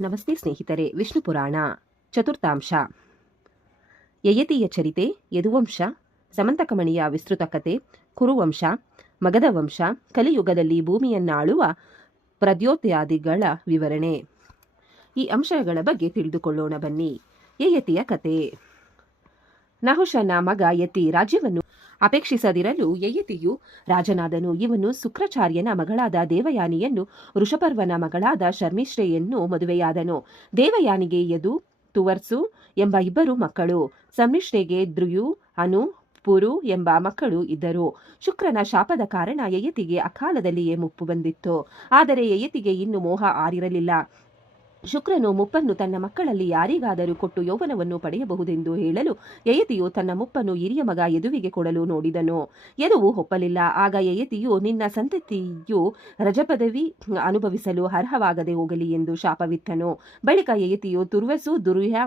ನಮಸ್ತೆ ಸ್ನೇಹಿತರೆ. ವಿಷ್ಣು ಪುರಾಣ ಚತುರ್ಥಾಂಶ. ಯಯತಿಯ ಚರಿತೆ, ಯದುವಂಶ, ಸಮಂತಕಮಣಿಯ ವಿಸ್ತೃತ ಕತೆ, ಕುರುವಂಶ, ಮಗಧ ವಂಶ, ಕಲಿಯುಗದಲ್ಲಿ ಭೂಮಿಯನ್ನಾಳುವ ಪ್ರದ್ಯೋತ್ಯಾದಿಗಳ ವಿವರಣೆ. ಈ ಅಂಶಗಳ ಬಗ್ಗೆ ತಿಳಿದುಕೊಳ್ಳೋಣ ಬನ್ನಿ. ಯಯತಿಯ ಕತೆ. ನಹುಷನ ಮಗ ಯತಿ ರಾಜ್ಯವನ್ನು ಅಪೇಕ್ಷಿಸದಿರಲು ಯಯತಿಯು ರಾಜನಾದನು. ಇವನು ಶುಕ್ರಾಚಾರ್ಯನ ಮಗಳಾದ ದೇವಯಾನಿಯನ್ನು, ಋಷಪರ್ವನ ಮಗಳಾದ ಶರ್ಮಿಷ್ಠೆಯನ್ನು ಮದುವೆಯಾದನು. ದೇವಯಾನಿಗೆ ಯದು, ತುವರ್ಸು ಎಂಬ ಇಬ್ಬರು ಮಕ್ಕಳು. ಶರ್ಮಿಷ್ಠೆಗೆ ದ್ರುಯು, ಅನು, ಪುರು ಎಂಬ ಮಕ್ಕಳು ಇದ್ದರು. ಶುಕ್ರನ ಶಾಪದ ಕಾರಣ ಯಯತಿಗೆ ಅಕಾಲದಲ್ಲಿಯೇ ಮುಪ್ಪು ಬಂದಿತ್ತು. ಆದರೆ ಯಯತಿಗೆ ಇನ್ನು ಮೋಹ ಆರಿರಲಿಲ್ಲ. ಶುಕ್ರನು ಮುಪ್ಪನ್ನು ತನ್ನ ಮಕ್ಕಳಲ್ಲಿ ಯಾರಿಗಾದರೂ ಕೊಟ್ಟು ಯೌವನವನ್ನು ಪಡೆಯಬಹುದೆಂದು ಹೇಳಲು ಯಯತಿಯು ತನ್ನ ಮುಪ್ಪನ್ನು ಹಿರಿಯ ಮಗ ಯದುವಿಗೆ ಕೊಡಲು ನೋಡಿದನು. ಯದುವು ಒಪ್ಪಲಿಲ್ಲ. ಆಗ ಯಯತಿಯು, ನಿನ್ನ ಸಂತತಿಯು ರಜಪದವಿ ಅನುಭವಿಸಲು ಅರ್ಹವಾಗದೆ ಹೋಗಲಿ ಎಂದು ಶಾಪವಿತ್ತನು. ಬಳಿಕ ಯಯತಿಯು ತುರ್ವಸು, ದುರ್ಯ,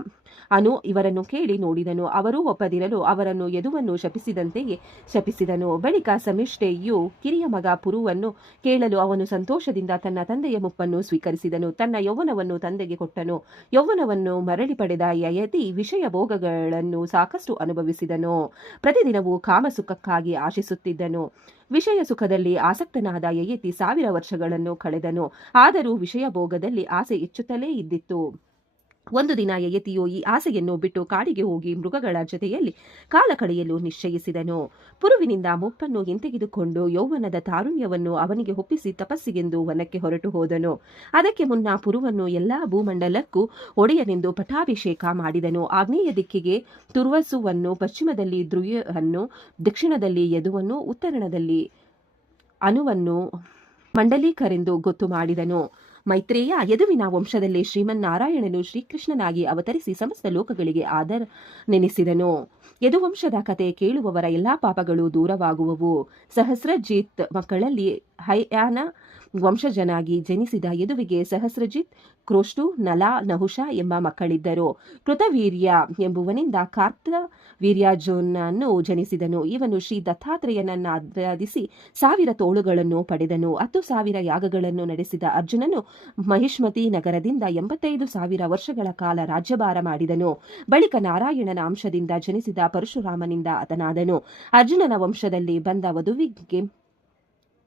ಅನು ಇವರನ್ನು ಕೇಳಿ ನೋಡಿದನು. ಅವರೂ ಒಪ್ಪದಿರಲು ಅವರನ್ನು ಯದುವನ್ನು ಶಪಿಸಿದಂತೆಯೇ ಶಪಿಸಿದನು. ಬಳಿಕ ಸಮಿಷ್ಠೆಯು ಕಿರಿಯ ಮಗ ಪುರುವನ್ನು ಕೇಳಲು ಅವನು ಸಂತೋಷದಿಂದ ತನ್ನ ತಂದೆಯ ಮುಪ್ಪನ್ನು ಸ್ವೀಕರಿಸಿದನು. ತನ್ನ ಯೌವನವನ್ನು ತಂದೆಗೆ ಕೊಟ್ಟನು. ಯೌವನವನ್ನು ಮರಳಿ ಪಡೆದ ಯಯತಿ ವಿಷಯ ಭೋಗಗಳನ್ನು ಸಾಕಷ್ಟು ಅನುಭವಿಸಿದನು. ಪ್ರತಿದಿನವೂ ಕಾಮಸುಖಕ್ಕಾಗಿ ಆಶಿಸುತ್ತಿದ್ದನು. ವಿಷಯ ಸುಖದಲ್ಲಿ ಆಸಕ್ತನಾದ ಯಯತಿ 1000 ವರ್ಷಗಳನ್ನು ಕಳೆದನು. ಆದರೂ ವಿಷಯ ಭೋಗದಲ್ಲಿ ಆಸೆ ಹೆಚ್ಚುತ್ತಲೇ ಇದ್ದಿತ್ತು. ಒಂದು ದಿನ ಯಯತಿಯು ಈ ಆಸೆಯನ್ನು ಬಿಟ್ಟು ಕಾಡಿಗೆ ಹೋಗಿ ಮೃಗಗಳ ಜೊತೆಯಲ್ಲಿ ಕಾಲ ಕಳೆಯಲು ನಿಶ್ಚಯಿಸಿದನು. ಪುರುವಿನಿಂದ ಮುಪ್ಪನ್ನು ಹಿಂತೆಗೆದುಕೊಂಡು ಯೌವನದ ತಾರುಣ್ಯವನ್ನು ಅವನಿಗೆ ಒಪ್ಪಿಸಿ ತಪಸ್ಸಿಗೆಂದು ವನಕ್ಕೆ ಹೊರಟು ಹೋದನು. ಅದಕ್ಕೆ ಮುನ್ನ ಪುರುವನ್ನು ಎಲ್ಲಾ ಭೂಮಂಡಲಕ್ಕೂ ಒಡೆಯನೆಂದು ಪಟ್ಟಾಭಿಷೇಕ ಮಾಡಿದನು. ಆಗ್ನೇಯ ದಿಕ್ಕಿಗೆ ತುರ್ವಸುವನ್ನು, ಪಶ್ಚಿಮದಲ್ಲಿ ದ್ರುಯವನ್ನು, ದಕ್ಷಿಣದಲ್ಲಿ ಯದುವನ್ನು, ಉತ್ತರದಲ್ಲಿ ಅನುವನ್ನು ಮಂಡಲೀಕರೆಂದು ಗೊತ್ತು ಮಾಡಿದನು. ಮೈತ್ರೇಯ, ಯದುವಿನ ವಂಶದಲ್ಲಿ ಶ್ರೀಮನ್ನಾರಾಯಣನು ಶ್ರೀಕೃಷ್ಣನಾಗಿ ಅವತರಿಸಿ ಸಮಸ್ತ ಲೋಕಗಳಿಗೆ ಆಧಾರ ನೆನೆಸಿದನು. ಯದುವಂಶದ ಕತೆ ಕೇಳುವವರ ಎಲ್ಲಾ ಪಾಪಗಳು ದೂರವಾಗುವವು. ಸಹಸ್ರಜಿತ್ ಮಕ್ಕಳಲ್ಲಿ ಹೈಯಾನ ವಂಶಜನಾಗಿ ಜನಿಸಿದ ಯದುವಿಗೆ ಸಹಸ್ರಜಿತ್, ಕ್ರೋಷ್ಟು, ನಲ, ನಹುಷ ಎಂಬ ಮಕ್ಕಳಿದ್ದರು. ಕೃತವೀರ್ಯ ಎಂಬುವನಿಂದ ಕಾರ್ತವೀರ್ಯಾರ್ಜುನನು ಜನಿಸಿದನು. ಇವನು ಶ್ರೀ ದತ್ತಾತ್ರೇಯನನ್ನು ಆರಾಧಿಸಿ 1000 ತೋಳುಗಳನ್ನು ಪಡೆದನು. 10,000 ಯಾಗಗಳನ್ನು ನಡೆಸಿದ ಅರ್ಜುನನು ಮಹಿಷ್ಮತಿ ನಗರದಿಂದ 85,000 ವರ್ಷಗಳ ಕಾಲ ರಾಜ್ಯಭಾರ ಮಾಡಿದನು. ಬಳಿಕ ನಾರಾಯಣನ ಅಂಶದಿಂದ ಜನಿಸಿದ ಪರಶುರಾಮನಿಂದ ಹತನಾದನು. ಅರ್ಜುನನ ವಂಶದಲ್ಲಿ ಬಂದ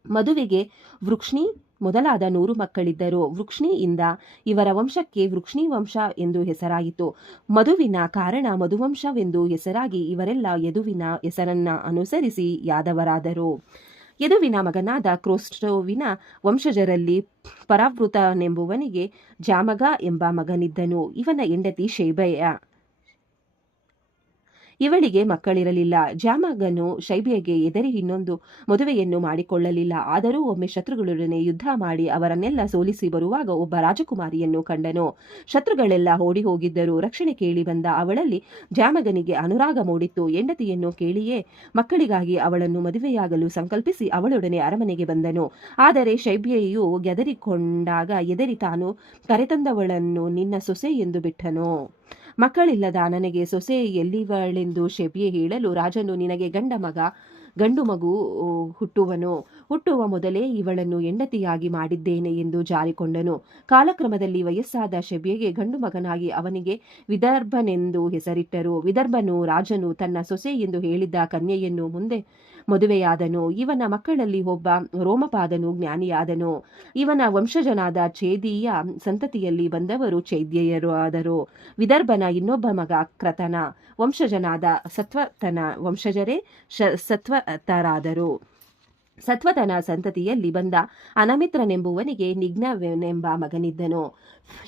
ಮಧುವಿಗೆ ವೃಕ್ಷ್ಣಿ ಮೊದಲಾದ 100 ಮಕ್ಕಳಿದ್ದರು. ವೃಕ್ಷ್ಣಿಯಿಂದ ಇವರ ವಂಶಕ್ಕೆ ವೃಕ್ಷ್ಣಿ ವಂಶ ಎಂದು ಹೆಸರಾಯಿತು. ಮಧುವಿನ ಕಾರಣ ಮಧುವಂಶವೆಂದು ಹೆಸರಾಗಿ ಇವರೆಲ್ಲ ಯದುವಿನ ಹೆಸರನ್ನ ಅನುಸರಿಸಿ ಯಾದವರಾದರು. ಯದುವಿನ ಮಗನಾದ ಕ್ರೋಷ್ಟೋವಿನ ವಂಶಜರಲ್ಲಿ ಪರಾವೃತನೆಂಬುವನಿಗೆ ಜಾಮಗ ಎಂಬ ಮಗನಿದ್ದನು. ಇವನ ಹೆಂಡತಿ ಶೈಬೆಯ. ಇವಳಿಗೆ ಮಕ್ಕಳಿರಲಿಲ್ಲ. ಜಾಮಗನು ಶೈಬೆಗೆ ಎದರಿ ಇನ್ನೊಂದು ಮದುವೆಯನ್ನು ಮಾಡಿಕೊಳ್ಳಲಿಲ್ಲ. ಆದರೂ ಒಮ್ಮೆ ಶತ್ರುಗಳೊಡನೆ ಯುದ್ಧ ಮಾಡಿ ಅವರನ್ನೆಲ್ಲ ಸೋಲಿಸಿ ಬರುವಾಗ ಒಬ್ಬ ರಾಜಕುಮಾರಿಯನ್ನು ಕಂಡನು. ಶತ್ರುಗಳೆಲ್ಲ ಓಡಿ ಹೋಗಿದ್ದರು. ರಕ್ಷಣೆ ಕೇಳಿ ಬಂದ ಅವಳಲ್ಲಿ ಜಾಮಗನಿಗೆ ಅನುರಾಗ ಮೂಡಿತ್ತು. ಹೆಂಡತಿಯನ್ನು ಕೇಳಿಯೇ ಮಕ್ಕಳಿಗಾಗಿ ಅವಳನ್ನು ಮದುವೆಯಾಗಲು ಸಂಕಲ್ಪಿಸಿ ಅವಳೊಡನೆ ಅರಮನೆಗೆ ಬಂದನು. ಆದರೆ ಶೈಬ್ಯೆಯು ಗೆದರಿಕೊಂಡಾಗ ಎದರಿ ತಾನು ಕರೆತಂದವಳನ್ನು ನಿನ್ನ ಸೊಸೆ ಎಂದು ಬಿಟ್ಟನು. ಮಕ್ಕಳಿಲ್ಲದ ನನಗೆ ಸೊಸೆ ಎಲ್ಲಿವಳೆಂದು ಶೆಬ್ಯೆ ಹೇಳಲು ರಾಜನು, ನಿನಗೆ ಗಂಡು ಮಗು ಹುಟ್ಟುವ ಮೊದಲೇ ಇವಳನ್ನು ಹೆಂಡತಿಯಾಗಿ ಮಾಡಿದ್ದೇನೆ ಎಂದು ಜಾರಿಕೊಂಡನು. ಕಾಲಕ್ರಮದಲ್ಲಿ ವಯಸ್ಸಾದ ಶೆಬ್ಯೆಗೆ ಗಂಡು ಮಗನಾಗಿ ಅವನಿಗೆ ವಿದರ್ಭನೆಂದು ಹೆಸರಿಟ್ಟರು. ವಿದರ್ಭನು ರಾಜನು ತನ್ನ ಸೊಸೆ ಎಂದು ಹೇಳಿದ್ದ ಕನ್ಯೆಯನ್ನು ಮುಂದೆ ಮದುವೆಯಾದನು. ಇವನ ಮಕ್ಕಳಲ್ಲಿ ಒಬ್ಬ ರೋಮಪಾದನು ಜ್ಞಾನಿಯಾದನು. ಇವನ ವಂಶಜನಾದ ಛೇದಿಯ ಸಂತತಿಯಲ್ಲಿ ಬಂದವರು ಚೈದ್ಯರು ಆದರು. ವಿದರ್ಭನ ಇನ್ನೊಬ್ಬ ಮಗ ಕ್ರತನ ವಂಶಜನಾದ ಸತ್ವತನ ವಂಶಜರೇ ಸತ್ವತರಾದರು. ಸತ್ವತನ ಸಂತತಿಯಲ್ಲಿ ಬಂದ ಅನಮಿತ್ರನೆಂಬುವನಿಗೆ ನಿಘ್ನನೆಂಬ ಮಗನಿದ್ದನು.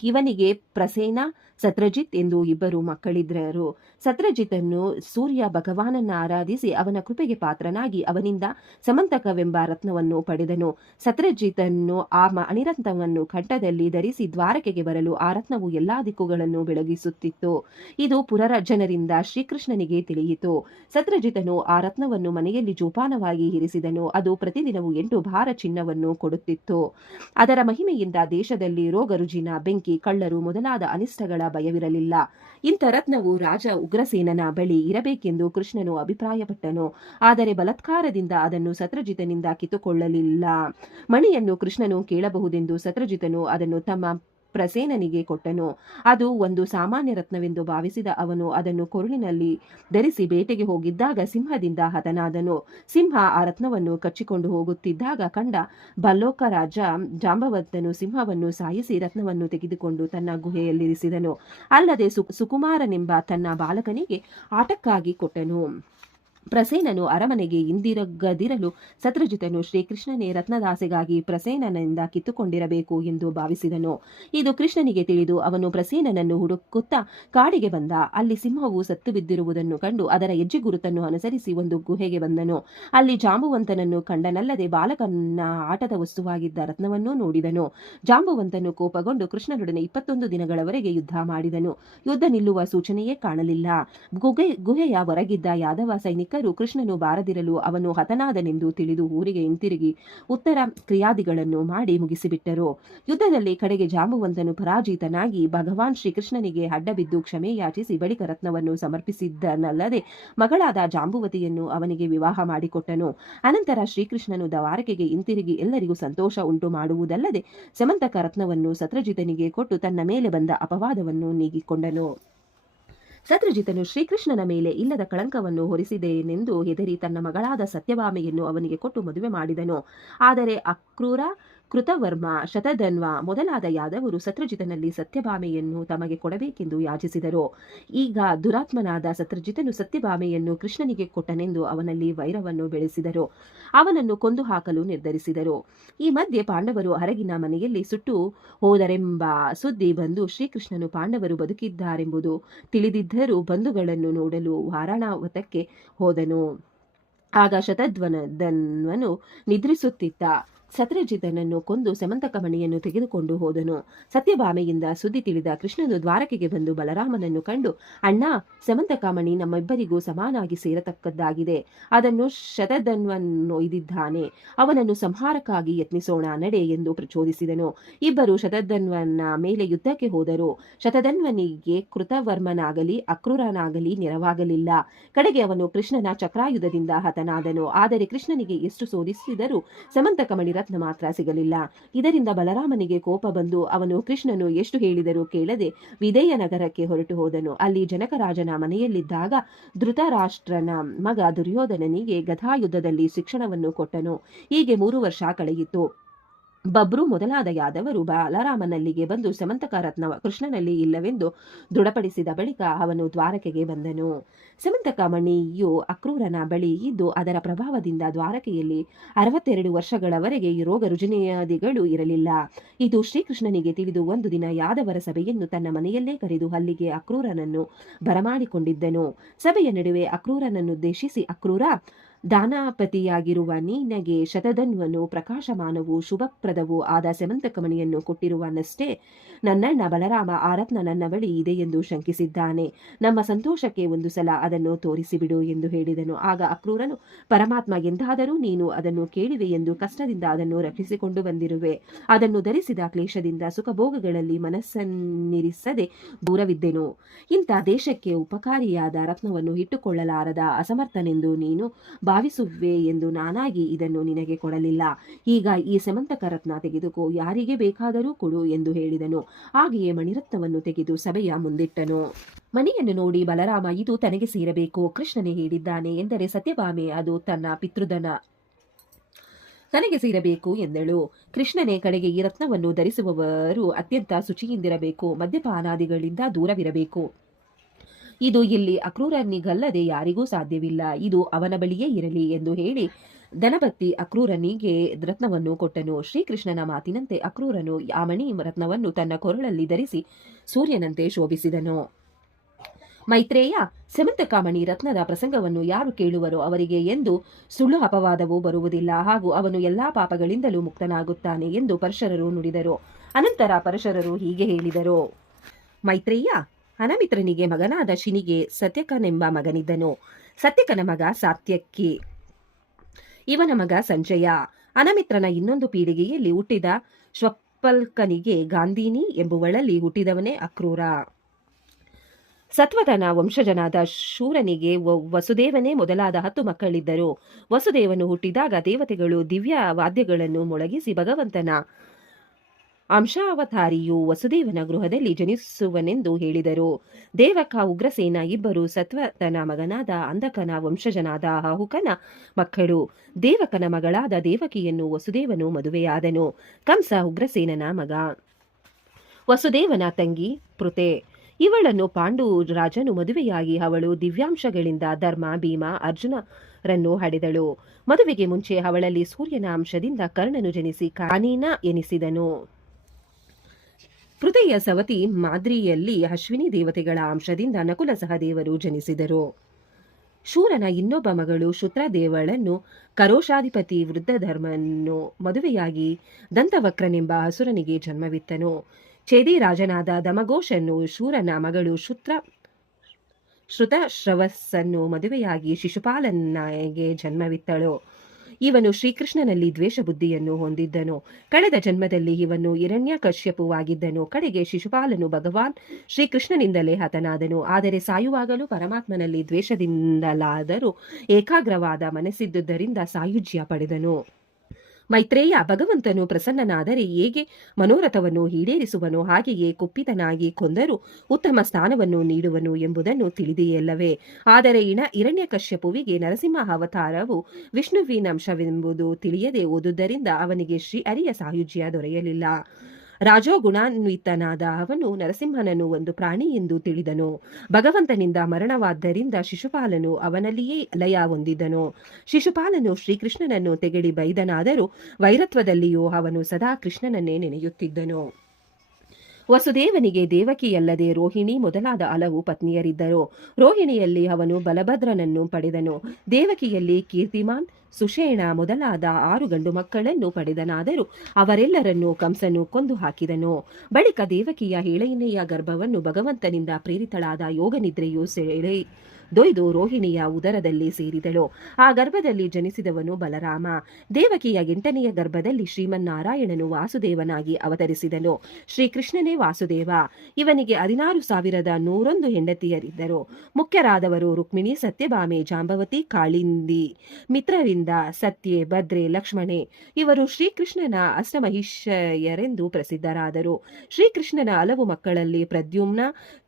ಇವನಿಗೆ ಪ್ರಸೇನ, ಸತ್ರಜಿತ್ ಎಂದು ಇಬ್ಬರು ಮಕ್ಕಳಿದ್ದರು. ಸತ್ರಜಿತನ್ನು ಸೂರ್ಯ ಭಗವಾನನ್ನ ಆರಾಧಿಸಿ ಅವನ ಕೃಪೆಗೆ ಪಾತ್ರನಾಗಿ ಅವನಿಂದ ಸಮಂತಕವೆಂಬ ರತ್ನವನ್ನು ಪಡೆದನು. ಸತ್ರಜಿತನ್ನು ಆ ಅಣಿರತ್ನವನ್ನು ಕಂಠದಲ್ಲಿ ಧರಿಸಿ ದ್ವಾರಕೆಗೆ ಬರಲು ಆ ರತ್ನವು ಎಲ್ಲಾ ದಿಕ್ಕುಗಳನ್ನು ಬೆಳಗಿಸುತ್ತಿತ್ತು. ಇದು ಪುರಜನರಿಂದ ಶ್ರೀಕೃಷ್ಣನಿಗೆ ತಿಳಿಯಿತು. ಸತ್ರಜಿತನು ಆ ರತ್ನವನ್ನು ಮನೆಯಲ್ಲಿ ಜೋಪಾನವಾಗಿ ಇರಿಸಿದನು. ಅದು ಪ್ರತಿದಿನವೂ 8 ಭಾರ ಚಿನ್ನವನ್ನು ಕೊಡುತ್ತಿತ್ತು. ಅದರ ಮಹಿಮೆಯಿಂದ ದೇಶದಲ್ಲಿ ರೋಗ ರುಜಿನ, ಬೆಂಕಿ, ಕಳ್ಳರು ಮೊದಲಾದ ಅನಿಷ್ಟಗಳ ಭಯವಿರಲಿಲ್ಲ. ಇಂಥ ರತ್ನವು ರಾಜ ಉಗ್ರಸೇನನ ಬಳಿ ಇರಬೇಕೆಂದು ಕೃಷ್ಣನು ಅಭಿಪ್ರಾಯಪಟ್ಟನು. ಆದರೆ ಬಲಾತ್ಕಾರದಿಂದ ಅದನ್ನು ಸತ್ರಜಿತನಿಂದ ಕಿತ್ತುಕೊಳ್ಳಲಿಲ್ಲ. ಮಣಿಯನ್ನು ಕೃಷ್ಣನು ಕೇಳಬಹುದೆಂದು ಸತ್ರಜಿತನು ಅದನ್ನು ತಮ್ಮ ಪ್ರಸೇನನಿಗೆ ಕೊಟ್ಟನು. ಅದು ಒಂದು ಸಾಮಾನ್ಯ ರತ್ನವೆಂದು ಭಾವಿಸಿದ ಅವನು ಅದನ್ನು ಕೊರಳಿನಲ್ಲಿ ಧರಿಸಿ ಬೇಟೆಗೆ ಹೋಗಿದ್ದಾಗ ಸಿಂಹದಿಂದ ಹತನಾದನು. ಸಿಂಹ ಆ ರತ್ನವನ್ನು ಕಚ್ಚಿಕೊಂಡು ಹೋಗುತ್ತಿದ್ದಾಗ ಕಂಡ ಬಲ್ಲೋಕ ರಾಜ ಜಾಂಬವಂತನು ಸಿಂಹವನ್ನು ಸಾಯಿಸಿ ರತ್ನವನ್ನು ತೆಗೆದುಕೊಂಡು ತನ್ನ ಗುಹೆಯಲ್ಲಿರಿಸಿದನು. ಅಲ್ಲದೆ ಸುಕುಮಾರನೆಂಬ ತನ್ನ ಬಾಲಕನಿಗೆ ಆಟಕ್ಕಾಗಿ ಕೊಟ್ಟನು. ಪ್ರಸೇನನು ಅರಮನೆಗೆ ಹಿಂದಿರುಗದಿರಲು ಶತ್ರುಜಿತನು ಶ್ರೀಕೃಷ್ಣನೇ ರತ್ನದಾಸೆಗಾಗಿ ಪ್ರಸೇನನಿಂದ ಕಿತ್ತುಕೊಂಡಿರಬೇಕು ಎಂದು ಭಾವಿಸಿದನು. ಇದು ಕೃಷ್ಣನಿಗೆ ತಿಳಿದು ಅವನು ಪ್ರಸೇನನನ್ನು ಹುಡುಕುತ್ತಾ ಕಾಡಿಗೆ ಬಂದ. ಅಲ್ಲಿ ಸಿಂಹವು ಸತ್ತು ಬಿದ್ದಿರುವುದನ್ನು ಕಂಡು ಅದರ ಹೆಜ್ಜೆ ಗುರುತನ್ನು ಅನುಸರಿಸಿ ಒಂದು ಗುಹೆಗೆ ಬಂದನು. ಅಲ್ಲಿ ಜಾಂಬುವಂತನನ್ನು ಕಂಡನಲ್ಲದೆ ಬಾಲಕನ ಆಟದ ವಸ್ತುವಾಗಿದ್ದ ರತ್ನವನ್ನೂ ನೋಡಿದನು. ಜಾಂಬುವಂತನು ಕೋಪಗೊಂಡು ಕೃಷ್ಣನೊಡನೆ 21 ದಿನಗಳವರೆಗೆ ಯುದ್ಧ ಮಾಡಿದನು. ಯುದ್ಧ ನಿಲ್ಲುವ ಸೂಚನೆಯೇ ಕಾಣಲಿಲ್ಲ. ಗುಹೆಯ ಹೊರಗಿದ್ದ ಯಾದವ ಸೈನಿಕರು ಕೃಷ್ಣನು ಬಾರದಿರಲು ಅವನು ಹತನಾದನೆಂದು ತಿಳಿದು ಊರಿಗೆ ಹಿಂತಿರುಗಿ ಉತ್ತರ ಕ್ರಿಯಾದಿಗಳನ್ನು ಮಾಡಿ ಮುಗಿಸಿಬಿಟ್ಟರು. ಯುದ್ಧದಲ್ಲಿ ಕಡೆಗೆ ಜಾಂಬುವಂತನು ಪರಾಜಿತನಾಗಿ ಭಗವಾನ್ ಶ್ರೀಕೃಷ್ಣನಿಗೆ ಅಡ್ಡಬಿದ್ದು ಕ್ಷಮೆ ಯಾಚಿಸಿ ಬಳಿಕ ರತ್ನವನ್ನು ಸಮರ್ಪಿಸಿದ್ದನಲ್ಲದೆ ಮಗಳಾದ ಜಾಂಬುವತಿಯನ್ನು ಅವನಿಗೆ ವಿವಾಹ ಮಾಡಿಕೊಟ್ಟನು. ಅನಂತರ ಶ್ರೀಕೃಷ್ಣನು ದ್ವಾರಕೆಗೆ ಹಿಂತಿರುಗಿ ಎಲ್ಲರಿಗೂ ಸಂತೋಷ ಉಂಟು ಮಾಡುವುದಲ್ಲದೆ ಸಮಂತಕ ರತ್ನವನ್ನು ಶತ್ರುಜಿತನಿಗೆ ಕೊಟ್ಟು ತನ್ನ ಮೇಲೆ ಬಂದ ಅಪವಾದವನ್ನು ನೀಗಿಕೊಂಡನು. ಶತ್ರುಜಿತನು ಶ್ರೀಕೃಷ್ಣನ ಮೇಲೆ ಇಲ್ಲದ ಕಳಂಕವನ್ನು ಹೊರಿಸಿದೆನೆಂದು ಹೆದರಿ ತನ್ನ ಮಗಳಾದ ಸತ್ಯಭಾಮೆಯನ್ನು ಅವನಿಗೆ ಕೊಟ್ಟು ಮದುವೆ ಮಾಡಿದನು. ಆದರೆ ಅಕ್ರೂರ, ಕೃತವರ್ಮ, ಶತಧನ್ವ ಮೊದಲಾದ ಯಾದವರು ಶತ್ರುಜಿತನಲ್ಲಿ ಸತ್ಯಭಾಮೆಯನ್ನು ತಮಗೆ ಕೊಡಬೇಕೆಂದು ಯಾಚಿಸಿದರು. ಈಗ ದುರಾತ್ಮನಾದ ಶತ್ರುಜಿತನು ಸತ್ಯಭಾಮೆಯನ್ನು ಕೃಷ್ಣನಿಗೆ ಕೊಟ್ಟನೆಂದು ಅವನಲ್ಲಿ ವೈರವನ್ನು ಬೆಳೆಸಿದರು. ಅವನನ್ನು ಕೊಂದು ಹಾಕಲು ನಿರ್ಧರಿಸಿದರು. ಈ ಮಧ್ಯೆ ಪಾಂಡವರು ಅರಗಿನ ಮನೆಯಲ್ಲಿ ಸುಟ್ಟು ಹೋದರೆಂಬ ಸುದ್ದಿ ಬಂದು ಶ್ರೀಕೃಷ್ಣನು ಪಾಂಡವರು ಬದುಕಿದ್ದಾರೆಂಬುದು ತಿಳಿದಿದ್ದರೂ ಬಂಧುಗಳನ್ನು ನೋಡಲು ವಾರಣಾವತಕ್ಕೆ ಹೋದನು. ಆಗ ಶತಧನ್ವನು ನಿದ್ರಿಸುತ್ತಿದ್ದ ಶತ್ರುಜಿತನನ್ನು ಕೊಂದು ಸಮಂತಕ ಮಣಿಯನ್ನು ತೆಗೆದುಕೊಂಡು ಹೋದನು. ಸತ್ಯಭಾಮೆಯಿಂದ ಸುದ್ದಿ ತಿಳಿದ ಕೃಷ್ಣನು ದ್ವಾರಕೆಗೆ ಬಂದು ಬಲರಾಮನನ್ನು ಕಂಡು, ಅಣ್ಣ, ಸಮಂತಕ ಮಣಿ ನಮ್ಮಿಬ್ಬರಿಗೂ ಸಮಾನಾಗಿ ಸೇರತಕ್ಕದ್ದಾಗಿದೆ. ಅದನ್ನು ಶತಧನ್ವನೊಯ್ದಿದ್ದಾನೆ. ಅವನನ್ನು ಸಂಹಾರಕ್ಕಾಗಿ ಯತ್ನಿಸೋಣ ನಡೆ ಎಂದು ಪ್ರಚೋದಿಸಿದನು. ಇಬ್ಬರು ಶತಧನ್ವನ ಮೇಲೆ ಯುದ್ಧಕ್ಕೆ ಹೋದರು. ಶತಧನ್ವನಿಗೆ ಕೃತವರ್ಮನಾಗಲಿ ಅಕ್ರೂರನಾಗಲಿ ನೆರವಾಗಲಿಲ್ಲ. ಕಡೆಗೆ ಅವನು ಕೃಷ್ಣನ ಚಕ್ರಾಯುಧದಿಂದ ಹತನಾದನು. ಆದರೆ ಕೃಷ್ಣನಿಗೆ ಎಷ್ಟು ಶೋಧಿಸಿದರೂ ಸಮಂತಕ ಮಣಿ ರತ್ನ ಮಾತ್ರ ಸಿಗಲಿಲ್ಲ. ಇದರಿಂದ ಬಲರಾಮನಿಗೆ ಕೋಪ ಬಂದು ಅವನು ಕೃಷ್ಣನು ಎಷ್ಟು ಹೇಳಿದರೂ ಕೇಳದೆ ವಿದೇಯ ನಗರಕ್ಕೆ ಹೊರಟು ಹೋದನು. ಅಲ್ಲಿ ಜನಕರಾಜನ ಮನೆಯಲ್ಲಿದ್ದಾಗ ಧೃತರಾಷ್ಟ್ರನ ಮಗ ದುರ್ಯೋಧನನಿಗೆ ಗದಾಯುದ್ಧದಲ್ಲಿ ಶಿಕ್ಷಣವನ್ನು ಕೊಟ್ಟನು. ಹೀಗೆ 3 ವರ್ಷ ಕಳೆಯಿತು. ಬಬ್ರು ಮೊದಲಾದ ಯಾದವರು ಬಲರಾಮನಲ್ಲಿಗೆ ಬಂದು ಸಮಂತಕ ರತ್ನ ಕೃಷ್ಣನಲ್ಲಿ ಇಲ್ಲವೆಂದು ದೃಢಪಡಿಸಿದ ಬಳಿಕ ಅವನು ದ್ವಾರಕೆಗೆ ಬಂದನು. ಸಮಂತಕ ಮಣಿಯು ಅಕ್ರೂರನ ಬಳಿ ಇದ್ದು ಅದರ ಪ್ರಭಾವದಿಂದ ದ್ವಾರಕೆಯಲ್ಲಿ 62 ವರ್ಷಗಳವರೆಗೆ ರೋಗ ರುಜಿನಾದಿಗಳು ಇರಲಿಲ್ಲ. ಇದು ಶ್ರೀಕೃಷ್ಣನಿಗೆ ತಿಳಿದು ಒಂದು ದಿನ ಯಾದವರ ಸಭೆಯನ್ನು ತನ್ನ ಮನೆಯಲ್ಲೇ ಕರೆದು ಅಲ್ಲಿಗೆ ಅಕ್ರೂರನನ್ನು ಬರಮಾಡಿಕೊಂಡಿದ್ದನು. ಸಭೆಯ ನಡುವೆ ಅಕ್ರೂರನನ್ನುದ್ದೇಶಿಸಿ, ಅಕ್ರೂರ, ದಾನಪತಿಯಾಗಿರುವ ನಿನಗೆ ಶತಧನ್ವನು ಪ್ರಕಾಶಮಾನವೂ ಶುಭಪ್ರದವೂ ಆದ ಸಮಂತಕ ಮಣಿಯನ್ನು ಕೊಟ್ಟಿರುವನಷ್ಟೇ ನನ್ನಣ್ಣ ಬಲರಾಮ ಆ ರತ್ನ ನನ್ನ ಬಳಿ ಇದೆ ಎಂದು ಶಂಕಿಸಿದ್ದಾನೆ. ನಮ್ಮ ಸಂತೋಷಕ್ಕೆ ಒಂದು ಸಲ ಅದನ್ನು ತೋರಿಸಿಬಿಡು ಎಂದು ಹೇಳಿದನು. ಆಗ ಅಕ್ರೂರನು, ಪರಮಾತ್ಮ, ಎಂದಾದರೂ ನೀನು ಅದನ್ನು ಕೇಳಿವೆ ಎಂದು ಕಷ್ಟದಿಂದ ಅದನ್ನು ರಕ್ಷಿಸಿಕೊಂಡು ಬಂದಿರುವೆ. ಅದನ್ನು ಧರಿಸಿದ ಕ್ಲೇಶದಿಂದ ಸುಖಭೋಗಗಳಲ್ಲಿ ಮನಸ್ಸನ್ನಿರಿಸದೆ ದೂರವಿದ್ದೆನು. ಇಂಥ ದೇಶಕ್ಕೆ ಉಪಕಾರಿಯಾದ ರತ್ನವನ್ನು ಇಟ್ಟುಕೊಳ್ಳಲಾರದ ಅಸಮರ್ಥನೆಂದು ನೀನು ಭಾವಿಸುವೆ ಎಂದು ನಾನಾಗಿ ಇದನ್ನು ನಿನಗೆ ಕೊಡಲಿಲ್ಲ. ಈಗ ಈ ಸಮಂತಕ ರತ್ನ ತೆಗೆದುಕೋ, ಯಾರಿಗೆ ಬೇಕಾದರೂ ಕೊಡು ಎಂದು ಹೇಳಿದನು. ಹಾಗೆಯೇ ಮಣಿರತ್ನವನ್ನು ತೆಗೆದು ಸಭೆಯ ಮುಂದಿಟ್ಟನು. ಮಣಿಯನ್ನು ನೋಡಿ ಬಲರಾಮ, ಇದು ತನಗೆ ಸೇರಬೇಕು, ಕೃಷ್ಣನೇ ಹೇಳಿದ್ದಾನೆ ಎಂದರೆ ಸತ್ಯಭಾಮೆ, ಅದು ತನ್ನ ಪಿತೃಧನ, ತನಗೆ ಸೇರಬೇಕು ಎಂದಳು. ಕೃಷ್ಣನೇ ಕಡೆಗೆ ಈ ರತ್ನವನ್ನು ಧರಿಸುವವರು ಅತ್ಯಂತ ಶುಚಿಯಿಂದಿರಬೇಕು, ಮದ್ಯಪಾನಾದಿಗಳಿಂದ ದೂರವಿರಬೇಕು. ಇದು ಇಲ್ಲಿ ಅಕ್ರೂರನಿಗಲ್ಲದೆ ಯಾರಿಗೂ ಸಾಧ್ಯವಿಲ್ಲ. ಇದು ಅವನ ಬಳಿಯೇ ಇರಲಿ ಎಂದು ಹೇಳಿ ಧನಪತಿ ಅಕ್ರೂರನಿಗೆ ರತ್ನವನ್ನು ಕೊಟ್ಟನು. ಶ್ರೀಕೃಷ್ಣನ ಮಾತಿನಂತೆ ಅಕ್ರೂರನು ಆ ಮಣಿ ರತ್ನವನ್ನು ತನ್ನ ಕೊರಳಲ್ಲಿ ಧರಿಸಿ ಸೂರ್ಯನಂತೆ ಶೋಭಿಸಿದನು. ಮೈತ್ರೇಯ, ಸಮಂತಕ ಮಣಿ ರತ್ನದ ಪ್ರಸಂಗವನ್ನು ಯಾರು ಕೇಳುವರೋ ಅವರಿಗೆ ಎಂದು ಸುಳ್ಳು ಅಪವಾದವೂ ಬರುವುದಿಲ್ಲ, ಹಾಗೂ ಅವನು ಎಲ್ಲಾ ಪಾಪಗಳಿಂದಲೂ ಮುಕ್ತನಾಗುತ್ತಾನೆ ಎಂದು ಪರಶರರು ನುಡಿದರು. ಅನಂತರ ಪರಶರರು ಹೀಗೆ ಹೇಳಿದರು. ಮೈತ್ರೇಯ, ಅನಮಿತ್ರನಿಗೆ ಮಗನಾದ ಶಿನಿಗೆ ಸತ್ಯಕನೆಂಬ ಮಗನಿದ್ದನು. ಸತ್ಯಕನ ಮಗ ಸಾತ್ಯಕಿ, ಇವನ ಮಗ ಸಂಜಯ. ಅನಮಿತ್ರನ ಇನ್ನೊಂದು ಪೀಳಿಗೆಯಲ್ಲಿ ಹುಟ್ಟಿದ ಶ್ವಪಲ್ಕನಿಗೆ ಗಾಂಧಿನಿ ಎಂಬುವಳಲ್ಲಿ ಹುಟ್ಟಿದವನೇ ಅಕ್ರೂರ. ಸತ್ವತನ ವಂಶಜನಾದ ಶೂರನಿಗೆ ವಸುದೇವನೇ ಮೊದಲಾದ 10 ಮಕ್ಕಳಿದ್ದರು. ವಸುದೇವನು ಹುಟ್ಟಿದಾಗ ದೇವತೆಗಳು ದಿವ್ಯ ವಾದ್ಯಗಳನ್ನು ಮೊಳಗಿಸಿ ಭಗವಂತನ ಅಂಶಾವತಾರಿಯು ವಸುದೇವನ ಗೃಹದಲ್ಲಿ ಜನಿಸುವನೆಂದು ಹೇಳಿದರು. ದೇವಕ ಉಗ್ರಸೇನ ಇಬ್ಬರು ಸತ್ವತನ ಮಗನಾದ ಅಂಧಕನ ವಂಶಜನಾದ ಅಹುಕನ ಮಕ್ಕಳು. ದೇವಕನ ಮಗಳಾದ ದೇವಕಿಯನ್ನು ವಸುದೇವನು ಮದುವೆಯಾದನು. ಕಂಸ ಉಗ್ರಸೇನನ ಮಗ. ವಸುದೇವನ ತಂಗಿ ಪೃತೆ. ಇವಳನ್ನು ಪಾಂಡು ರಾಜನು ಮದುವೆಯಾಗಿ ಅವಳು ದಿವ್ಯಾಂಶಗಳಿಂದ ಧರ್ಮ, ಭೀಮ, ಅರ್ಜುನರನ್ನು ಹಡೆದಳು. ಮದುವೆಗೆ ಮುಂಚೆ ಅವಳಲ್ಲಿ ಸೂರ್ಯನ ಅಂಶದಿಂದ ಕರ್ಣನು ಜನಿಸಿ ಕಾನೀನ ಎನಿಸಿದನು. ಪೃಥೆಯ ಸವತಿ ಮಾದ್ರಿಯಲ್ಲಿ ಅಶ್ವಿನಿ ದೇವತೆಗಳ ಅಂಶದಿಂದ ನಕುಲ ಸಹದೇವರು ಜನಿಸಿದರು. ಶೂರನ ಇನ್ನೊಬ್ಬ ಮಗಳು ಶುತ್ರದೇವಳನ್ನು ಕರೋಷಾಧಿಪತಿ ವೃದ್ಧಧರ್ಮನು ಮದುವೆಯಾಗಿ ದಂತವಕ್ರನೆಂಬ ಅಸುರನಿಗೆ ಜನ್ಮವಿತ್ತನು. ಛೇದಿ ರಾಜನಾದ ದಮಘೋಷನು ಶೂರನ ಮಗಳು ಶ್ರುತಶ್ರವಸ್ಸನ್ನು ಮದುವೆಯಾಗಿ ಶಿಶುಪಾಲನಿಗೆ ಜನ್ಮವಿತ್ತಳು. ಇವನು ಶ್ರೀಕೃಷ್ಣನಲ್ಲಿ ದ್ವೇಷ ಬುದ್ಧಿಯನ್ನು ಹೊಂದಿದ್ದನು. ಕಳೆದ ಜನ್ಮದಲ್ಲಿ ಇವನು ಹಿರಣ್ಯಕಶ್ಯಪುವಾಗಿದ್ದನು. ಕಡೆಗೆ ಶಿಶುಪಾಲನು ಭಗವಾನ್ ಶ್ರೀಕೃಷ್ಣನಿಂದಲೇ ಹತನಾದನು. ಆದರೆ ಸಾಯುವಾಗಲೂ ಪರಮಾತ್ಮನಲ್ಲಿ ದ್ವೇಷದಿಂದಲಾದರೂ ಏಕಾಗ್ರವಾದ ಮನಸ್ಸಿದ್ದುದರಿಂದ ಸಾಯುಜ್ಯ ಪಡೆದನು. ಮೈತ್ರೇಯ, ಭಗವಂತನು ಪ್ರಸನ್ನನಾದರೆ ಹೇಗೆ ಮನೋರಥವನ್ನು ಈಡೇರಿಸುವನು, ಹಾಗೆಯೇ ಕುಪಿತನಾಗಿ ಕೊಂದರೂ ಉತ್ತಮ ಸ್ಥಾನವನ್ನು ನೀಡುವನು ಎಂಬುದನ್ನು ತಿಳಿದೆಯಲ್ಲವೇ. ಆದರೆ ಹಿರಣ್ಯಕಶ್ಯಪುವಿಗೆ ನರಸಿಂಹ ಅವತಾರವು ವಿಷ್ಣುವಿನಂಶವೆಂಬುದು ತಿಳಿಯದೆ ಹೋದುದರಿಂದ ಅವನಿಗೆ ಶ್ರೀಹರಿಯ ಸಾಯುಜ್ಯ ದೊರೆಯಲಿಲ್ಲ. ರಾಜೋಗುಣಾನ್ವಿತನಾದ ಅವನು ನರಸಿಂಹನನ್ನು ಒಂದು ಪ್ರಾಣಿ ಎಂದು ತಿಳಿದನು. ಭಗವಂತನಿಂದ ಮರಣವಾದ್ದರಿಂದ ಶಿಶುಪಾಲನು ಅವನಲ್ಲಿಯೇ ಲಯ ಹೊಂದಿದನು. ಶಿಶುಪಾಲನು ಶ್ರೀಕೃಷ್ಣನನ್ನು ತೆಗಳಿ ಬೈದನಾದರೂ ವೈರತ್ವದಲ್ಲಿಯೂ ಅವನು ಸದಾ ಕೃಷ್ಣನನ್ನೇ ನೆನೆಯುತ್ತಿದ್ದನು. ವಸುದೇವನಿಗೆ ದೇವಕಿಯಲ್ಲದೆ ರೋಹಿಣಿ ಮೊದಲಾದ ಹಲವು ಪತ್ನಿಯರಿದ್ದರು. ರೋಹಿಣಿಯಲ್ಲಿ ಅವನು ಬಲಭದ್ರನನ್ನು ಪಡೆದನು. ದೇವಕಿಯಲ್ಲಿ ಕೀರ್ತಿಮಾನ್, ಸುಷೇಣ ಮೊದಲಾದ 6 ಗಂಡು ಮಕ್ಕಳನ್ನು ಪಡೆದನಾದರೂ ಅವರೆಲ್ಲರನ್ನೂ ಕಂಸನು ಕೊಂದು ಹಾಕಿದನು. ಬಳಿಕ ದೇವಕಿಯ ಏಳನೆಯ ಗರ್ಭವನ್ನು ಭಗವಂತನಿಂದ ಪ್ರೇರಿತಳಾದ ಯೋಗನಿದ್ರೆಯು ದೊಯ್ದು ರೋಹಿಣಿಯ ಉದರದಲ್ಲಿ ಸೇರಿದಳು. ಆ ಗರ್ಭದಲ್ಲಿ ಜನಿಸಿದವನು ಬಲರಾಮ. ದೇವಕಿಯ 8ನೆಯ ಗರ್ಭದಲ್ಲಿ ಶ್ರೀಮನ್ನಾರಾಯಣನು ವಾಸುದೇವನಾಗಿ ಅವತರಿಸಿದನು. ಶ್ರೀಕೃಷ್ಣನೇ ವಾಸುದೇವ. ಇವನಿಗೆ 16,101 ಹೆಂಡತಿಯರಿದ್ದರು. ಮುಖ್ಯರಾದವರು ರುಕ್ಮಿಣಿ, ಸತ್ಯಭಾಮೆ, ಜಾಂಬವತಿ, ಕಾಳಿಂದಿ, ಮಿತ್ರವಿಂದ, ಸತ್ಯೆ, ಭದ್ರೆ, ಲಕ್ಷ್ಮಣೆ. ಇವರು ಶ್ರೀಕೃಷ್ಣನ ಅಷ್ಟಮಹಿಷಿಯರೆಂದು ಪ್ರಸಿದ್ಧರಾದರು. ಶ್ರೀಕೃಷ್ಣನ ಹಲವು ಮಕ್ಕಳಲ್ಲಿ ಪ್ರದ್ಯುಮ್ನ,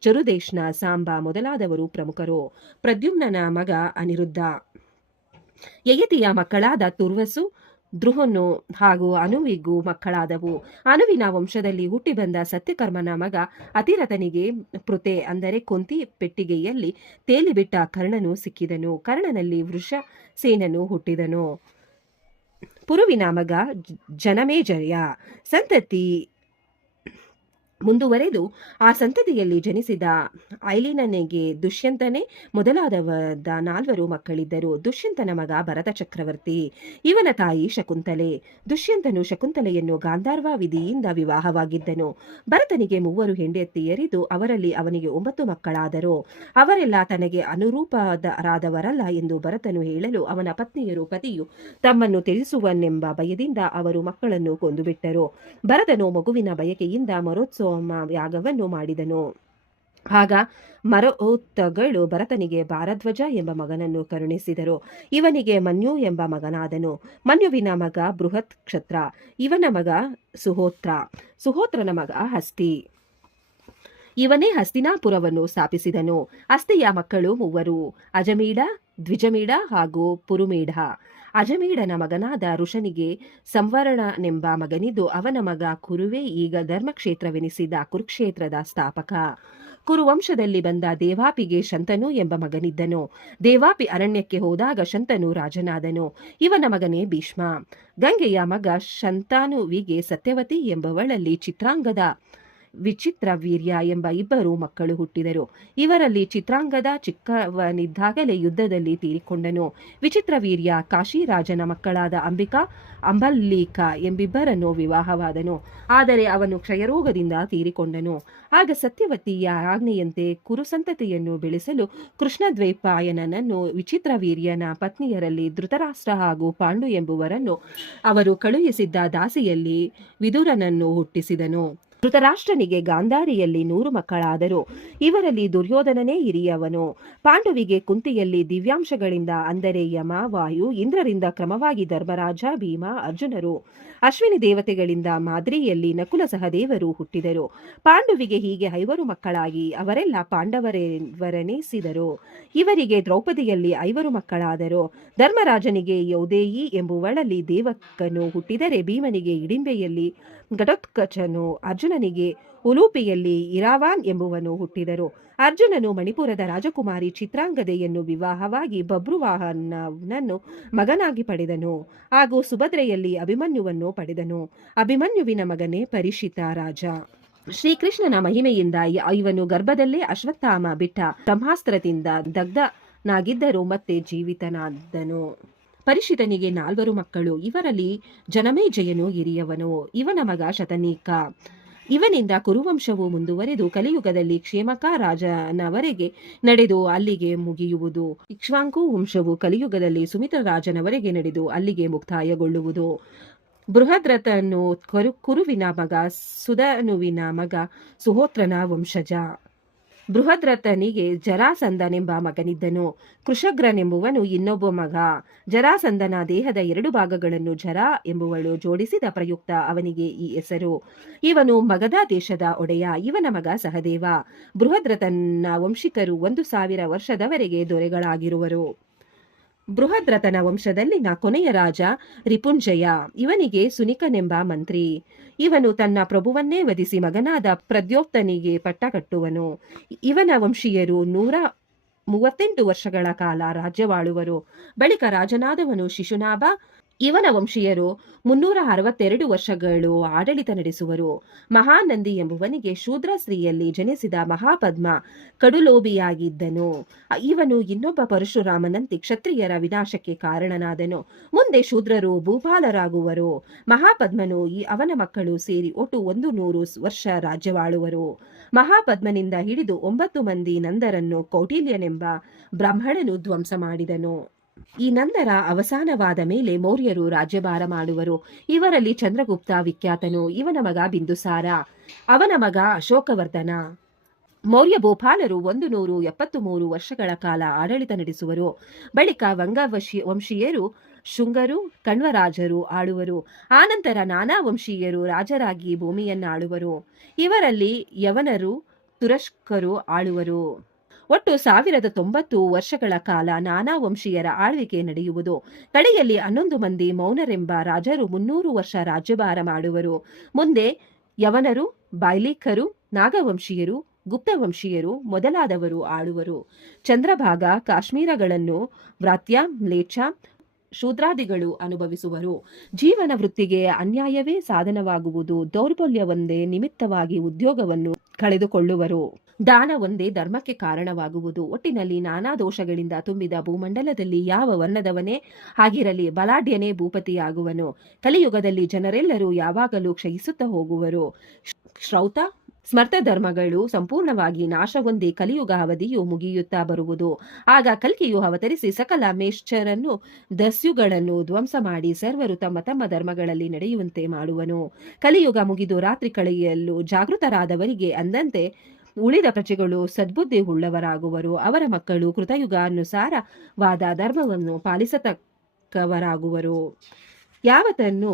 ಚರುದೇಶ್ನ, ಸಾಂಬ ಮೊದಲಾದವರು ಪ್ರಮುಖರು. ಪ್ರದ್ಯುಮ್ನನ ಮಗ ಅನಿರುದ್ಧ. ಯಯತಿಯ ಮಕ್ಕಳಾದ ತುರ್ವಸು, ಧ್ರುವನು ಹಾಗೂ ಅನುವಿಗೂ ಮಕ್ಕಳಾದವು. ಅನುವಿನ ವಂಶದಲ್ಲಿ ಹುಟ್ಟಿ ಬಂದ ಸತ್ಯಕರ್ಮನ ಮಗ ಅತಿರಥನಿಗೆ ಪೃತೆ ಅಂದರೆ ಕೊಂತಿ ಪೆಟ್ಟಿಗೆಯಲ್ಲಿ ತೇಲಿಬಿಟ್ಟ ಕರ್ಣನು ಸಿಕ್ಕಿದನು. ಕರ್ಣನಲ್ಲಿ ವೃಷಸೇನನು ಹುಟ್ಟಿದನು. ಪುರುವಿನ ಮಗ ಜನಮೇಜಯ. ಸಂತತಿ ಮುಂದುವರೆದು ಆ ಸಂತತಿಯಲ್ಲಿ ಜನಿಸಿದ ಐಲಿನನಿಗೆ ದುಷ್ಯಂತನೇ ಮೊದಲಾದವದ 4 ಮಕ್ಕಳಿದ್ದರು. ದುಷ್ಯಂತನ ಮಗ ಭರತ ಚಕ್ರವರ್ತಿ. ಇವನ ತಾಯಿ ಶಕುಂತಲೆ. ದುಷ್ಯಂತನು ಶಕುಂತಲೆಯನ್ನು ಗಾಂಧಾರ್ವ ವಿಧಿಯಿಂದ ವಿವಾಹವಾಗಿದ್ದನು. ಭರತನಿಗೆ 3 ಹೆಂಡತಿಯರಿದ್ದು ಅವರಲ್ಲಿ ಅವನಿಗೆ 9 ಮಕ್ಕಳಾದರು. ಅವರೆಲ್ಲ ತನಗೆ ಅನುರೂಪರಾದವರಲ್ಲ ಎಂದು ಭರತನು ಹೇಳಲು ಅವನ ಪತಿಯು ತಮ್ಮನ್ನು ತಿಳಿಸುವನೆಂಬ ಭಯದಿಂದ ಅವರು ಮಕ್ಕಳನ್ನು ಕೊಂದುಬಿಟ್ಟರು. ಭರತನು ಮಗುವಿನ ಬಯಕೆಯಿಂದ ಮರೋತ್ಸವ ಯಾಗವನ್ನು ಮಾಡಿದನು. ಆಗ ಮರುತ್ತಗಳು ಭರತನಿಗೆ ಭಾರದ್ವಾಜ ಎಂಬ ಮಗನನ್ನು ಕರುಣಿಸಿದರು. ಇವನಿಗೆ ಮನ್ಯು ಎಂಬ ಮಗನಾದನು. ಮನ್ಯುವಿನ ಮಗ ಬೃಹತ್ ಕ್ಷತ್ರ. ಇವನ ಮಗ ಸುಹೋತ್ರ. ಸುಹೋತ್ರನ ಮಗ ಹಸ್ತಿ. ಇವನೇ ಹಸ್ತಿನಾಪುರವನ್ನು ಸ್ಥಾಪಿಸಿದನು. ಹಸ್ತಿಯ ಮಕ್ಕಳು 3: ಅಜಮೀಢ, ದ್ವಿಜಮೀಢ ಹಾಗೂ ಪುರುಮೇಢ. ಅಜಮೀಢನ ಮಗನಾದ ಋಷನಿಗೆ ಸಂವರಣನೆಂಬ ಮಗನಿದ್ದು ಅವನ ಮಗ ಕುರುವೇ ಈಗ ಧರ್ಮಕ್ಷೇತ್ರವೆನಿಸಿದ ಕುರುಕ್ಷೇತ್ರದ ಸ್ಥಾಪಕ. ಕುರುವಂಶದಲ್ಲಿ ಬಂದ ದೇವಾಪಿಗೆ ಶಂತನು ಎಂಬ ಮಗನಿದ್ದನು. ದೇವಾಪಿ ಅರಣ್ಯಕ್ಕೆ ಹೋದಾಗ ಶಂತನು ರಾಜನಾದನು. ಇವನ ಮಗನೇ ಭೀಷ್ಮ. ಗಂಗೆಯ ಮಗ ಶಂತನುವಿಗೆ ಸತ್ಯವತಿ ಎಂಬವಳಲ್ಲಿ ಚಿತ್ರಾಂಗದ, ವಿಚಿತ್ರವೀರ್ಯ ಎಂಬ 2 ಮಕ್ಕಳು ಹುಟ್ಟಿದರು. ಇವರಲ್ಲಿ ಚಿತ್ರಾಂಗದ ಚಿಕ್ಕವನಿದ್ದಾಗಲೇ ಯುದ್ಧದಲ್ಲಿ ತೀರಿಕೊಂಡನು. ವಿಚಿತ್ರವೀರ್ಯ ಕಾಶಿರಾಜನ ಮಕ್ಕಳಾದ ಅಂಬಿಕಾ, ಅಂಬಲ್ಲೀಕ ಎಂಬಿಬ್ಬರನ್ನು ವಿವಾಹವಾದನು. ಆದರೆ ಅವನು ಕ್ಷಯರೋಗದಿಂದ ತೀರಿಕೊಂಡನು. ಆಗ ಸತ್ಯವತಿಯ ಆಜ್ಞೆಯಂತೆ ಕುರುಸಂತತಿಯನ್ನು ಬೆಳೆಸಲು ಕೃಷ್ಣದ್ವೈಪಾಯನನನ್ನು ವಿಚಿತ್ರವೀರ್ಯನ ಪತ್ನಿಯರಲ್ಲಿ ಧೃತರಾಷ್ಟ್ರ ಹಾಗೂ ಪಾಂಡು ಎಂಬುವರನ್ನು ಅವರು ಕಳುಹಿಸಿದ್ದ ದಾಸಿಯಲ್ಲಿ ವಿದುರನನ್ನು ಹುಟ್ಟಿಸಿದನು. ಧೃತರಾಷ್ಟ್ರನಿಗೆ ಗಾಂಧಾರಿಯಲ್ಲಿ 100 ಮಕ್ಕಳಾದರು. ಇವರಲ್ಲಿ ದುರ್ಯೋಧನನೇ ಹಿರಿಯವನು. ಪಾಂಡುವಿಗೆ ಕುಂತಿಯಲ್ಲಿ ದಿವ್ಯಾಂಶಗಳಿಂದ, ಅಂದರೆ ಯಮ, ವಾಯು, ಇಂದ್ರರಿಂದ ಕ್ರಮವಾಗಿ ಧರ್ಮರಾಜ, ಭೀಮ, ಅರ್ಜುನರು. ಅಶ್ವಿನಿ ದೇವತೆಗಳಿಂದ ಮಾದ್ರಿಯಲ್ಲಿ ನಕುಲ ಸಹದೇವರು ಹುಟ್ಟಿದರು. ಪಾಂಡುವಿಗೆ ಹೀಗೆ 5 ಮಕ್ಕಳಾಗಿ ಅವರೆಲ್ಲ ಪಾಂಡವರೆನಿಸಿದರು. ಇವರಿಗೆ ದ್ರೌಪದಿಯಲ್ಲಿ 5 ಮಕ್ಕಳಾದರು. ಧರ್ಮರಾಜನಿಗೆ ಯೌದೇಯಿ ಎಂಬುವಳಲ್ಲಿ ದೇವಕನು ಹುಟ್ಟಿದರೆ, ಭೀಮನಿಗೆ ಹಿಡಿಂಬೆಯಲ್ಲಿ ಘಟೋತ್ಕಚನು, ಅರ್ಜುನನಿಗೆ ಉಲೂಪಿಯಲ್ಲಿ ಇರಾವಾನ್ ಎಂಬುವನು ಹುಟ್ಟಿದರು. ಅರ್ಜುನನು ಮಣಿಪುರದ ರಾಜಕುಮಾರಿ ಚಿತ್ರಾಂಗದೆಯನ್ನು ವಿವಾಹವಾಗಿ ಬಭ್ರುವಾಹನನನ್ನು ಮಗನಾಗಿ ಪಡೆದನು. ಹಾಗೂ ಸುಭದ್ರೆಯಲ್ಲಿ ಅಭಿಮನ್ಯುವನ್ನು ಪಡೆದನು. ಅಭಿಮನ್ಯುವಿನ ಮಗನೇ ಪರಿಷಿತ ರಾಜ. ಶ್ರೀಕೃಷ್ಣನ ಮಹಿಮೆಯಿಂದ ಇವನು ಗರ್ಭದಲ್ಲೇ ಅಶ್ವತ್ಥಾಮ ಬಿಟ್ಟ ಬ್ರಹ್ಮಾಸ್ತ್ರದಿಂದ ದಗ್ಧನಾಗಿದ್ದರೂ ಮತ್ತೆ ಜೀವಿತನಾದನು. ಪರಿಷಿತನಿಗೆ 4 ಮಕ್ಕಳು. ಇವರಲ್ಲಿ ಜನಮೇಜಯನು ಹಿರಿಯವನು. ಇವನ ಮಗ ಶತನೀಕ. ಇವನಿಂದ ಕುರುವಂಶವು ಮುಂದುವರೆದು ಕಲಿಯುಗದಲ್ಲಿ ಕ್ಷೇಮಕ ರಾಜನವರೆಗೆ ನಡೆದು ಅಲ್ಲಿಗೆ ಮುಗಿಯುವುದು. ಇಕ್ಷ್ವಾಕು ವಂಶವು ಕಲಿಯುಗದಲ್ಲಿ ಸುಮಿತ್ರ ರಾಜನವರೆಗೆ ನಡೆದು ಅಲ್ಲಿಗೆ ಮುಕ್ತಾಯಗೊಳ್ಳುವುದು. ಬೃಹದ್ರಥನು ಕುರುವಿನ ಮಗ, ಸುಧನುವಿನ ಮಗ, ಸುಹೋತ್ರನ ವಂಶಜ. ಬೃಹದ್ರಥನಿಗೆ ಜರಾಸಂಧನೆಂಬ ಮಗನಿದ್ದನು. ಕೃಷಗ್ರನೆಂಬುವನು ಇನ್ನೊಬ್ಬ ಮಗ. ಜರಾಸಂಧನ ದೇಹದ 2 ಭಾಗಗಳನ್ನು ಜರ ಎಂಬುವಳು ಜೋಡಿಸಿದ ಪ್ರಯುಕ್ತ ಅವನಿಗೆ ಈ ಹೆಸರು. ಇವನು ಮಗಧ ದೇಶದ ಒಡೆಯ. ಇವನ ಮಗ ಸಹದೇವ. ಬೃಹದ್ರಥನ ವಂಶಿಕರು 1000 ವರ್ಷದವರೆಗೆ ದೊರೆಗಳಾಗಿರುವರು. ಬೃಹದ್ರಥನ ವಂಶದಲ್ಲಿನ ಕೊನೆಯ ರಾಜ ರಿಪುಂಜಯ. ಇವನಿಗೆ ಸುನಿಕನೆಂಬ ಮಂತ್ರಿ. ಇವನು ತನ್ನ ಪ್ರಭುವನ್ನೇ ವಧಿಸಿ ಮಗನಾದ ಪ್ರದ್ಯೋತ್ತನಿಗೆ ಪಟ್ಟ ಕಟ್ಟುವನು. ಇವನ ವಂಶೀಯರು 138 ವರ್ಷಗಳ ಕಾಲ ರಾಜ್ಯವಾಳುವರು. ಬಳಿಕ ರಾಜನಾದವನು ಶಿಶುನಾಭ. ಇವನ ವಂಶೀಯರು 362 ವರ್ಷಗಳು ಆಡಳಿತ ನಡೆಸುವರು. ಮಹಾನಂದಿ ಎಂಬುವನಿಗೆ ಶೂದ್ರ ಸ್ತ್ರೀಯಲ್ಲಿ ಜನಿಸಿದ ಮಹಾಪದ್ಮ ಕಡುಲೋಭಿಯಾಗಿದ್ದನು. ಇವನು ಇನ್ನೊಬ್ಬ ಪರಶುರಾಮನಂತೆ ಕ್ಷತ್ರಿಯರ ವಿನಾಶಕ್ಕೆ ಕಾರಣನಾದನು. ಮುಂದೆ ಶೂದ್ರರು ಭೂಪಾಲರಾಗುವರು. ಮಹಾಪದ್ಮನು ಅವನ ಮಕ್ಕಳು ಸೇರಿ ಒಟ್ಟು 100 ವರ್ಷ ರಾಜ್ಯವಾಳುವರು. ಮಹಾಪದ್ಮನಿಂದ ಹಿಡಿದು 9 ಮಂದಿ ನಂದರನ್ನು ಕೌಟಿಲ್ಯನೆಂಬ ಬ್ರಾಹ್ಮಣನು ಧ್ವಂಸ ಮಾಡಿದನು. ಈ ನಂತರ ಅವಸಾನವಾದ ಮೇಲೆ ಮೌರ್ಯರು ರಾಜ್ಯಭಾರ ಮಾಡುವರು. ಇವರಲ್ಲಿ ಚಂದ್ರಗುಪ್ತ ವಿಖ್ಯಾತನು. ಇವನ ಮಗ ಬಿಂದುಸಾರ. ಅವನ ಮಗ ಅಶೋಕವರ್ಧನ. ಮೌರ್ಯ ಭೂಪಾಲರು 173 ವರ್ಷಗಳ ಕಾಲ ಆಡಳಿತ ನಡೆಸುವರು. ಬಳಿಕ ವಂಶೀಯರು ಶುಂಗರು, ಕಣ್ವರಾಜರು ಆಳುವರು. ಆನಂತರ ನಾನಾ ವಂಶೀಯರು ರಾಜರಾಗಿ ಭೂಮಿಯನ್ನಾಳುವರು. ಇವರಲ್ಲಿ ಯವನರು, ತುರಷ್ಕರು ಆಳುವರು. ಒಟ್ಟು 1090 ವರ್ಷಗಳ ಕಾಲ ನಾನಾ ವಂಶೀಯರ ಆಳ್ವಿಕೆ ನಡೆಯುವುದು. ಕಡೆಯಲ್ಲಿ 11 ಮಂದಿ ಮೌನರೆಂಬ ರಾಜರು 300 ವರ್ಷ ರಾಜ್ಯಭಾರ ಮಾಡುವರು. ಮುಂದೆ ಯವನರು, ಬಾಯ್ಲಿಕರು, ನಾಗವಂಶೀಯರು, ಗುಪ್ತವಂಶೀಯರು ಮೊದಲಾದವರು ಆಳುವರು. ಚಂದ್ರಭಾಗ, ಕಾಶ್ಮೀರಗಳನ್ನು ವ್ರಾತ್ಯ, ಮ್ಲೇಚ್ಛ, ಶೂದ್ರಾದಿಗಳು ಅನುಭವಿಸುವರು. ಜೀವನ ವೃತ್ತಿಗೆ ಅನ್ಯಾಯವೇ ಸಾಧನವಾಗುವುದು. ದೌರ್ಬಲ್ಯವೊಂದೇ ನಿಮಿತ್ತವಾಗಿ ಉದ್ಯೋಗವನ್ನು ಕಳೆದುಕೊಳ್ಳುವರು. ದಾನ ಒಂದೇ ಧರ್ಮಕ್ಕೆ ಕಾರಣವಾಗುವುದು. ಒಟ್ಟಿನಲ್ಲಿ ನಾನಾ ದೋಷಗಳಿಂದ ತುಂಬಿದ ಭೂಮಂಡಲದಲ್ಲಿ ಯಾವ ವರ್ಣದವನೇ ಆಗಿರಲಿ ಬಲಾಢ್ಯನೇ ಭೂಪತಿಯಾಗುವನು. ಕಲಿಯುಗದಲ್ಲಿ ಜನರೆಲ್ಲರೂ ಯಾವಾಗಲೂ ಕ್ಷಯಿಸುತ್ತಾ ಹೋಗುವರು. ಶ್ರೌತ ಸ್ಮರ್ಥ ಧರ್ಮಗಳು ಸಂಪೂರ್ಣವಾಗಿ ನಾಶವೊಂದೇ ಕಲಿಯುಗ ಅವಧಿಯು ಮುಗಿಯುತ್ತಾ ಬರುವುದು. ಆಗ ಕಲ್ಕಿಯು ಅವತರಿಸಿ ಸಕಲ ಮೇಶ್ಚರನ್ನು ದಸ್ಯುಗಳನ್ನು ಧ್ವಂಸ ಮಾಡಿ ಸರ್ವರು ತಮ್ಮ ತಮ್ಮ ಧರ್ಮಗಳಲ್ಲಿ ನಡೆಯುವಂತೆ ಮಾಡುವನು. ಕಲಿಯುಗ ಮುಗಿದು ರಾತ್ರಿ ಕಳೆಯಲು ಜಾಗೃತರಾದವರಿಗೆ ಅಂದಂತೆ ಉಳಿದ ಪ್ರಜೆಗಳು ಸದ್ಬುದ್ಧಿ ಉಳ್ಳವರಾಗುವರು. ಅವರ ಮಕ್ಕಳು ಕೃತಯುಗಾನುಸಾರವಾದ ಧರ್ಮವನ್ನು ಪಾಲಿಸತಕ್ಕವರಾಗುವರು. ಯಾವತನ್ನು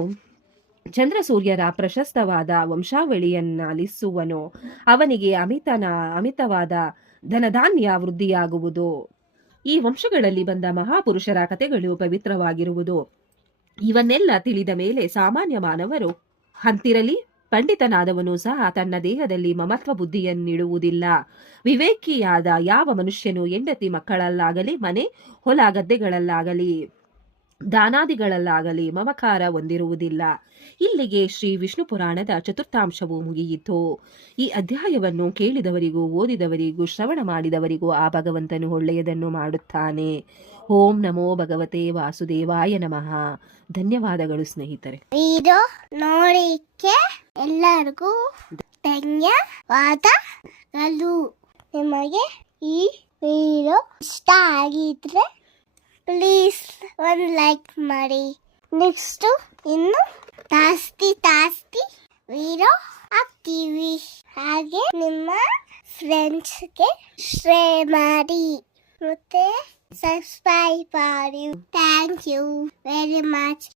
ಚಂದ್ರಸೂರ್ಯರ ಪ್ರಶಸ್ತವಾದ ವಂಶಾವಳಿಯನ್ನಾಲಿಸುವನೋ ಅವನಿಗೆ ಅಮಿತವಾದ ಧನಧಾನ್ಯ ವೃದ್ಧಿಯಾಗುವುದು. ಈ ವಂಶಗಳಲ್ಲಿ ಬಂದ ಮಹಾಪುರುಷರ ಕಥೆಗಳು ಪವಿತ್ರವಾಗಿರುವುದು. ಇವನ್ನೆಲ್ಲ ತಿಳಿದ ಮೇಲೆ ಸಾಮಾನ್ಯ ಮಾನವರು ಹಂತಿರಲಿ ಪಂಡಿತನಾದವನು ಸಹ ತನ್ನ ದೇಹದಲ್ಲಿ ಮಮತ್ವ ಬುದ್ಧಿಯನ್ನಿಡುವುದಿಲ್ಲ. ವಿವೇಕಿಯಾದ ಯಾವ ಮನುಷ್ಯನು ಹೆಂಡತಿ ಮಕ್ಕಳಲ್ಲಾಗಲಿ, ಮನೆ ಹೊಲ ಗದ್ದೆಗಳಲ್ಲಾಗಲಿ, ದಾನಾದಿಗಳಲ್ಲಾಗಲಿ ಮಮಕಾರ ಹೊಂದಿರುವುದಿಲ್ಲ. ಇಲ್ಲಿಗೆ ಶ್ರೀ ವಿಷ್ಣು ಪುರಾಣದ ಚತುರ್ಥಾಂಶವು ಮುಗಿಯಿತು. ಈ ಅಧ್ಯಾಯವನ್ನು ಕೇಳಿದವರಿಗೂ, ಓದಿದವರಿಗೂ, ಶ್ರವಣ ಮಾಡಿದವರಿಗೂ ಆ ಭಗವಂತನು ಒಳ್ಳೆಯದನ್ನು ಮಾಡುತ್ತಾನೆ. ಓಂ ನಮೋ ಭಗವತೆ ವಾಸುದೇವಾಯ ನಮಃ. ಧನ್ಯವಾದಗಳು ಸ್ನೇಹಿತರೆ. ವಿಡಿಯೋ ನೋಡಿಕ್ಕೆ ಎಲ್ಲರಿಗೂ ಧನ್ಯವಾದಗಳು. ನಿಮಗೆ ಈ ವಿಡಿಯೋ ಇಷ್ಟ ಆಗಿದ್ರೆ ಪ್ಲೀಸ್ ಒಂದು ಲೈಕ್ ಮಾಡಿ. ನೆಕ್ಸ್ಟ್ ಇನ್ನು ಜಾಸ್ತಿ ವಿಡಿಯೋ ಹಾಕ್ತೀನಿ. ಟಿವಿ ಹಾಗೆ ನಿಮ್ಮ ಫ್ರೆಂಡ್ಸ್ಗೆ ಶೇರ್ ಮಾಡಿ ಮತ್ತೆ ಸಬ್ಸ್ಕ್ರೈಬ್ ಮಾಡಿ. Thank you very much.